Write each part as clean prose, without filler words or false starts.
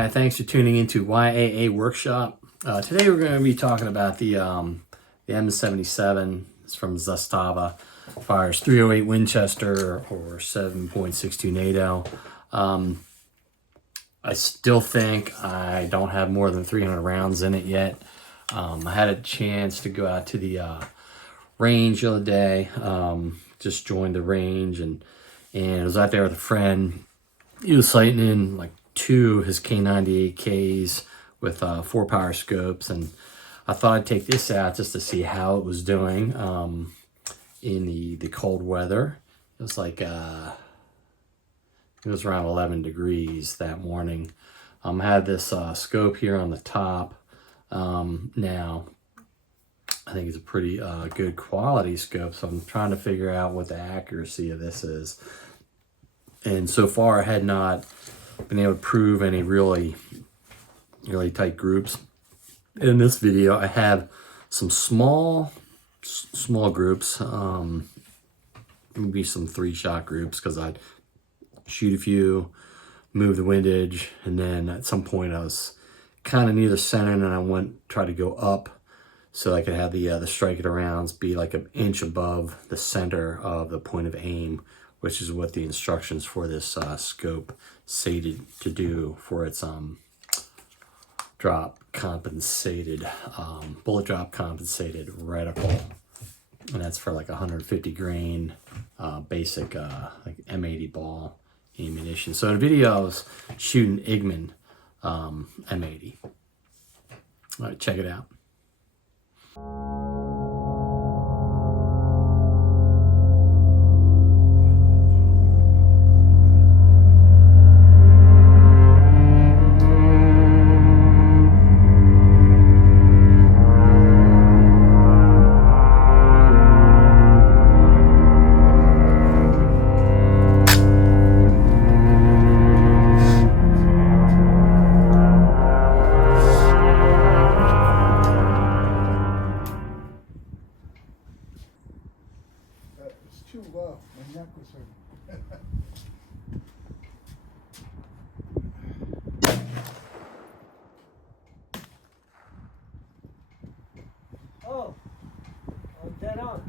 Hi, thanks for tuning into YAA Workshop. Today we're going to be talking about the M77. It's from Zastava. Fires 308 Winchester or 7.62 NATO. I still think I don't have more than 300 rounds in it yet. I had a chance to go out to the range the other day. Just joined the range and I was out there with a friend. He was sighting in like two of his K98Ks with 4 power scopes, and I thought I'd take this out just to see how it was doing in the cold weather. It was like it was around 11 degrees that morning. I had this scope here on the top. Now I think it's a pretty good quality scope, so I'm trying to figure out what the accuracy of this is. And so far I had not been able to prove any really tight groups. In this video I have some small groups, maybe some 3-shot groups, because I'd shoot a few, move the windage, and then at some point I was kind of near the center and I try to go up so I could have the strike of the rounds be like an inch above the center of the point of aim, which is what the instructions for this scope stated to do for its drop compensated, bullet drop compensated reticle. And that's for like 150 grain basic like M80 ball ammunition. So in the video I was shooting Igman M80. All right, check it out. Too low. My neck was hurting. Oh, dead on.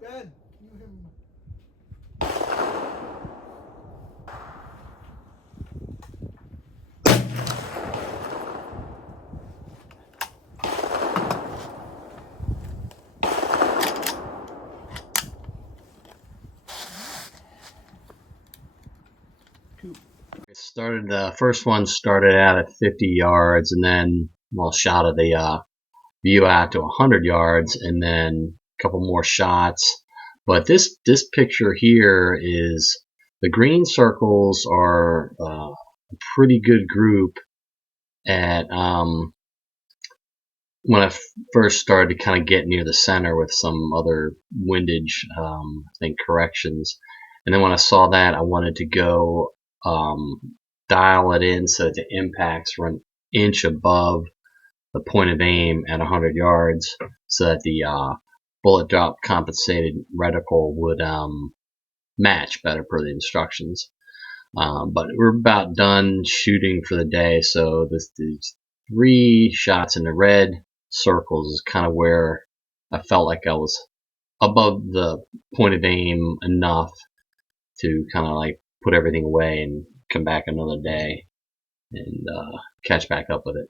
Ben, can you hear me? The first one started out at 50 yards, and then shot of the view out to 100 yards, and then a couple more shots. But this picture here is the green circles are a pretty good group at when I first started to kind of get near the center with some other windage, I think, corrections. And then when I saw that, I wanted to go dial it in so that the impacts were an inch above the point of aim at 100 yards, so that the bullet drop compensated reticle would match better per the instructions. But we're about done shooting for the day, so these 3 shots in the red circles is kind of where I felt like I was above the point of aim enough to kind of like put everything away and come back another day and catch back up with it.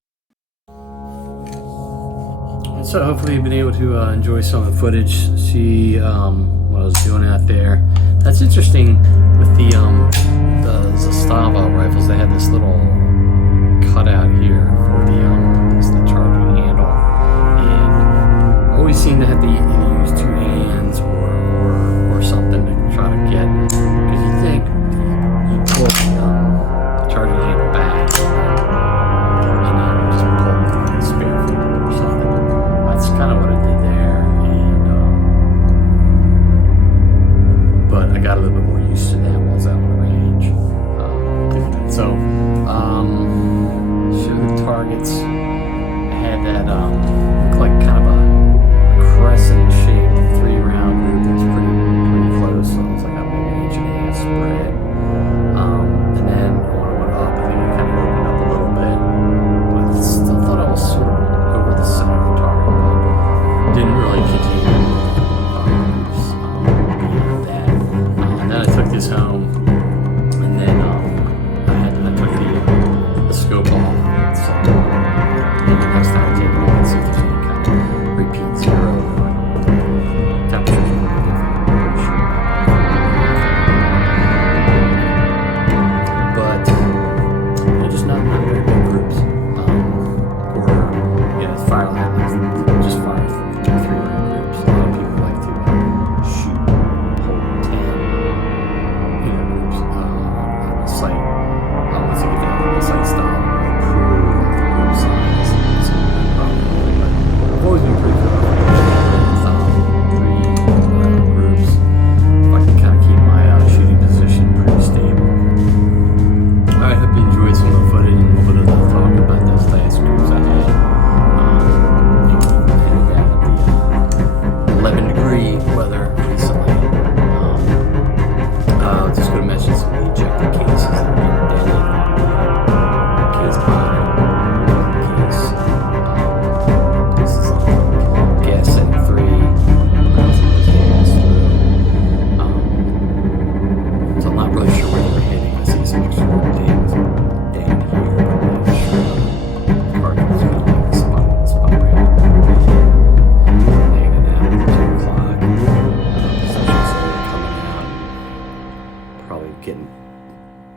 And so hopefully you've been able to enjoy some of the footage, see what I was doing out there. That's interesting with the Zastava rifles. They had this little cutout here for the charging handle, and always seem to have to either use 2 hands or something to try to get, because you think you pull the charging handle back and then just pull the spare finger or something. That's kind of what I did there, and but I got a little bit more used to that while I was out on the range. So show the targets. I had that looked like kind of a crescent shaped 3-round group that's pretty close. So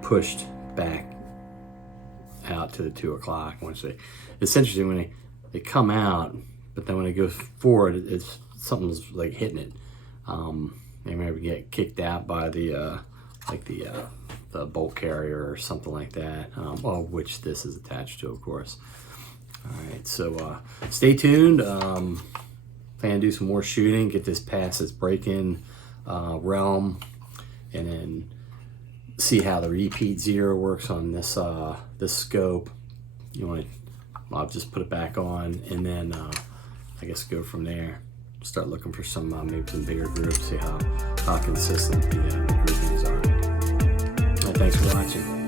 pushed back out to the 2 o'clock. Once it's interesting when they come out, but then when they go forward, it's something's like hitting it. They maybe get kicked out by the bolt carrier or something like that, well, which this is attached to, of course. All right, so stay tuned. Plan to do some more shooting, get this past its break-in realm, and then see how the repeat zero works on this this scope. You want to, I'll just put it back on, and then I guess go from there. Start looking for some maybe some bigger groups, see how consistent the groupings are. Thanks for watching.